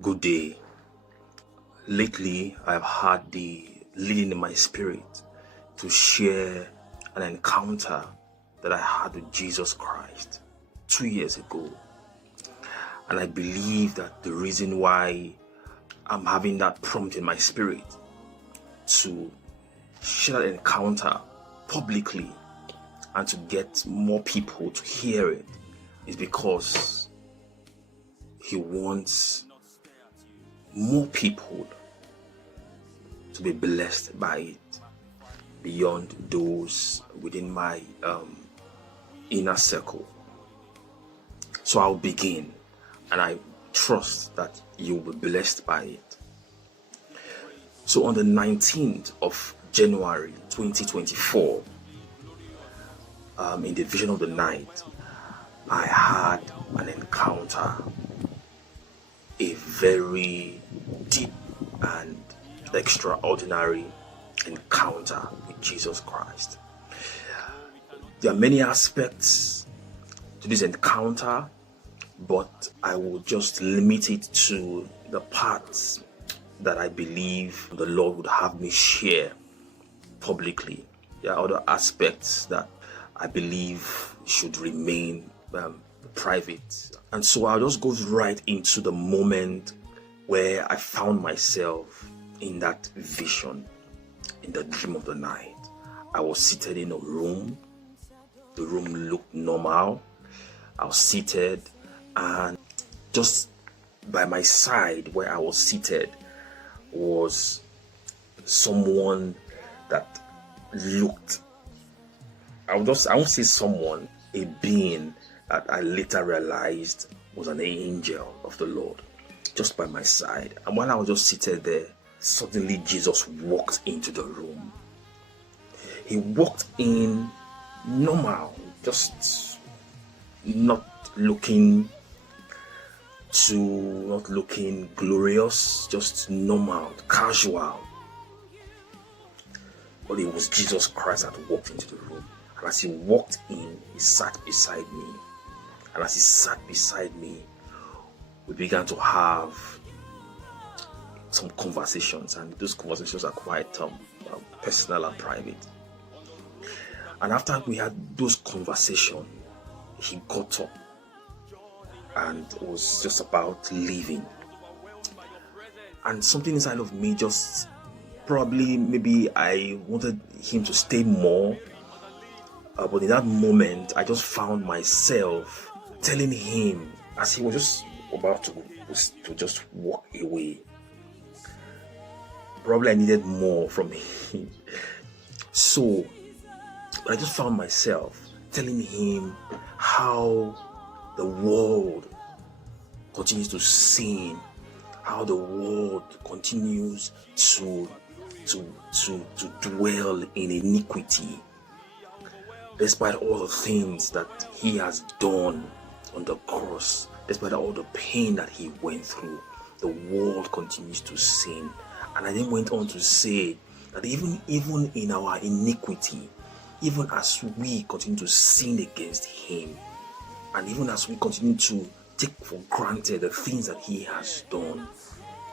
Good day. Lately, I've had the leading in my spirit to share an encounter that I had with Jesus Christ 2 years ago. And I believe that the reason why I'm having that prompt in my spirit to share that encounter publicly and to get more people to hear it is because he wants more people to be blessed by it beyond those within my inner circle. So I'll begin, and I trust that you will be blessed by it. So on the 19th of January 2024, in the vision of the night, I had an encounter, a very deep and extraordinary encounter with Jesus Christ. There are many aspects to this encounter, but I will just limit it to the parts that I believe the Lord would have me share publicly. There are other aspects that I believe should remain private. And so I'll just go right into the moment where I found myself in that vision, in the dream of the night. I was seated in a room. The room looked normal. I was seated, and just by my side where I was seated was someone that looked, I won't say someone, a being that I later realized was an angel of the Lord, just by my side. And while I was just seated there, suddenly Jesus walked into the room. He walked in normal, just not looking glorious, just normal, casual. But it was Jesus Christ that walked into the room. And as he walked in, he sat beside me. And as he sat beside me, we began to have some conversations, and those conversations are quite personal and private. And after we had those conversations, he got up and was just about leaving. And something inside of me just maybe I wanted him to stay more. But in that moment, I just found myself telling him, as he was just about to just walk away, probably I needed more from him. So I just found myself telling him how the world continues to sin, how the world continues to dwell in iniquity, despite all the things that he has done on the cross, despite all the pain that he went through, the world continues to sin. And I then went on to say that even in our iniquity, even as we continue to sin against him, and even as we continue to take for granted the things that he has done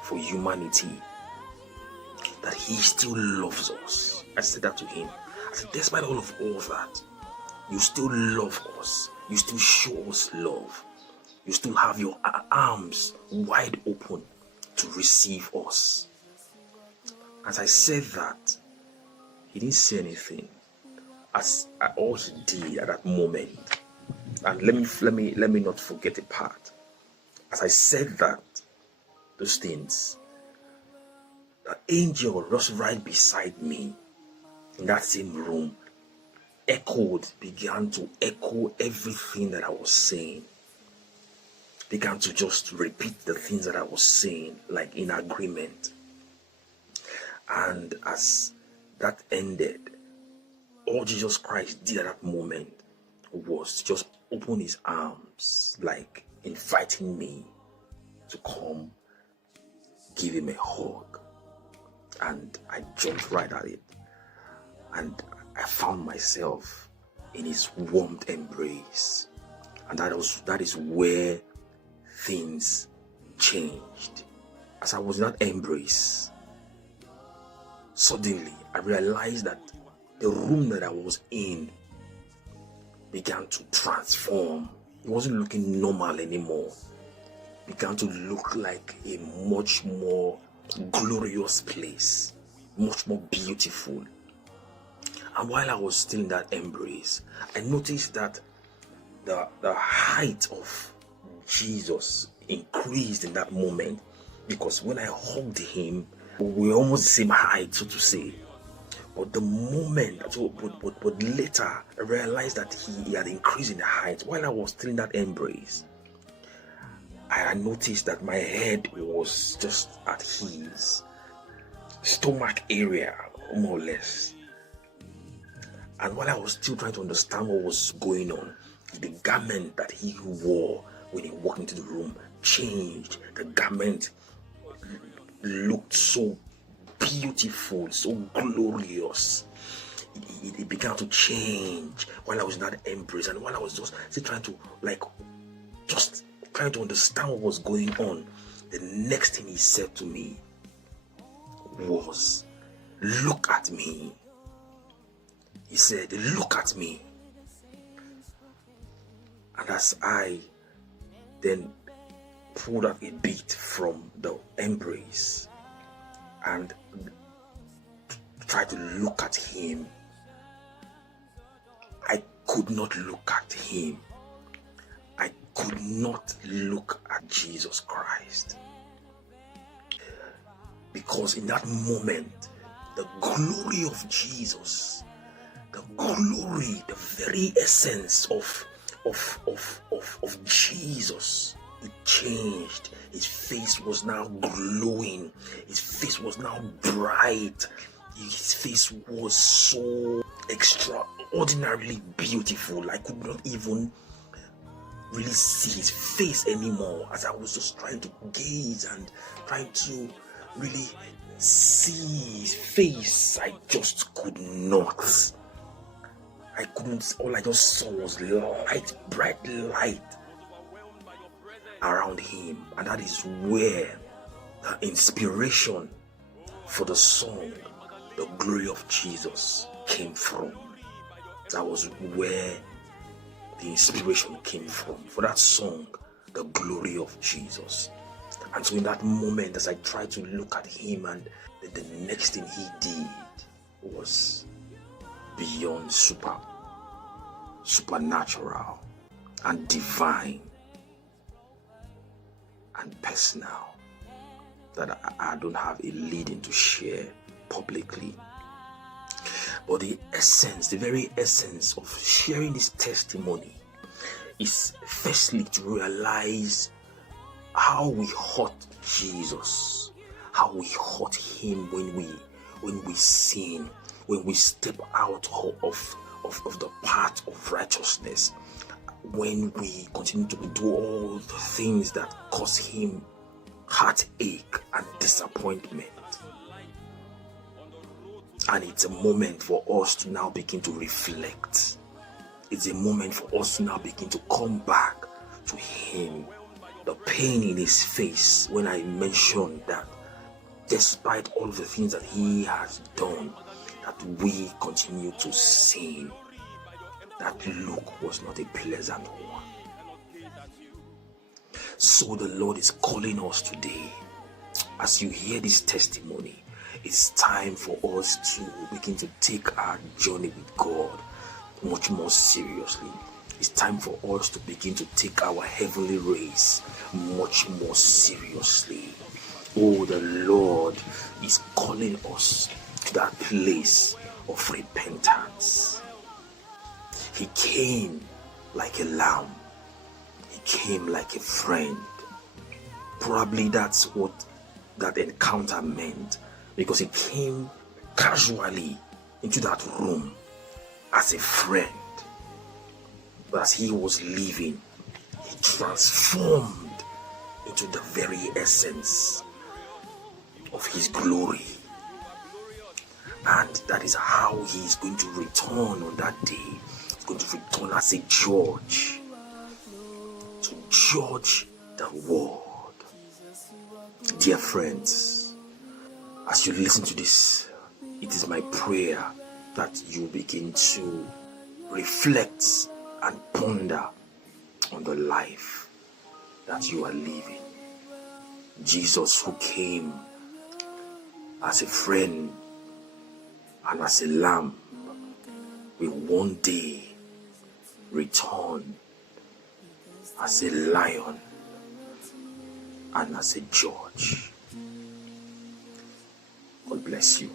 for humanity, that he still loves us. I said that to him. I said, despite all that, you still love us. You still show us love. You still have your arms wide open to receive us. As I said that, he didn't say anything. As all he did at that moment, and let me not forget a part. As I said that, those things, the angel was right beside me in that same room, began to echo everything that I was saying. Began to just repeat the things that I was saying, like in agreement. And as that ended, all Jesus Christ did at that moment was to just open his arms, like inviting me to come give him a hug. And I jumped right at it. And I found myself in his warm embrace. And that is where things changed. as I was in that embrace, suddenly I realized that the room that I was in began to transform. It wasn't looking normal anymore. It began to look like a much more glorious place, much more beautiful. And while I was still in that embrace, I noticed that the height of Jesus increased in that moment, because when I hugged him, we were almost the same height, so to say. But the moment, but later, I realized that he had increased in the height. While I was still in that embrace, I noticed that my head was just at his stomach area, more or less. And while I was still trying to understand what was going on, the garment that he wore when he walked into the room changed. The garment looked so beautiful, so glorious. It began to change while I was in that embrace, and while I was just still trying to understand what was going on, the next thing he said to me was, "Look at me." He said, "Look at me." And as I then pulled out a bit from the embrace and tried to look at him, I could not look at him. I could not look at Jesus Christ. Because in that moment, the glory of Jesus, the glory, the very essence of Jesus, it changed. His face was now glowing. His face was now bright. His face was so extraordinarily beautiful. I could not even really see his face anymore, as I was just trying to gaze and trying to really see his face. I just could not. I couldn't. All I just saw was light, bright light around him. And that is where the inspiration for the song, "The Glory of Jesus," came from. That was where the inspiration came from for that song, "The Glory of Jesus." And so in that moment, as I tried to look at him, and the next thing he did was beyond supernatural and divine and personal, that I don't have a leading to share publicly. But the essence, the very essence of sharing this testimony is firstly to realize how we hurt Jesus, how we hurt him when we sin, when we step out of the path of righteousness, when we continue to do all the things that cause him heartache and disappointment. And it's a moment for us to now begin to reflect. It's a moment for us to now begin to come back to him. The pain in his face when I mentioned that despite all the things that he has done, that we continue to sin, that look was not a pleasant one. So the Lord is calling us today. As you hear this testimony, it's time for us to begin to take our journey with God much more seriously. It's time for us to begin to take our heavenly race much more seriously. Oh, the Lord is calling us to that place of repentance. He came like a lamb. He came like a friend. Probably that's what that encounter meant, because he came casually into that room as a friend. But as he was leaving, he transformed into the very essence of his glory. And that is how he is going to return on that day. He's going to return as a judge, to judge the world. Dear friends, as you listen to this, it is my prayer that you begin to reflect and ponder on the life that you are living. Jesus, who came as a friend and as a lamb, will one day return as a lion and as a judge. God bless you.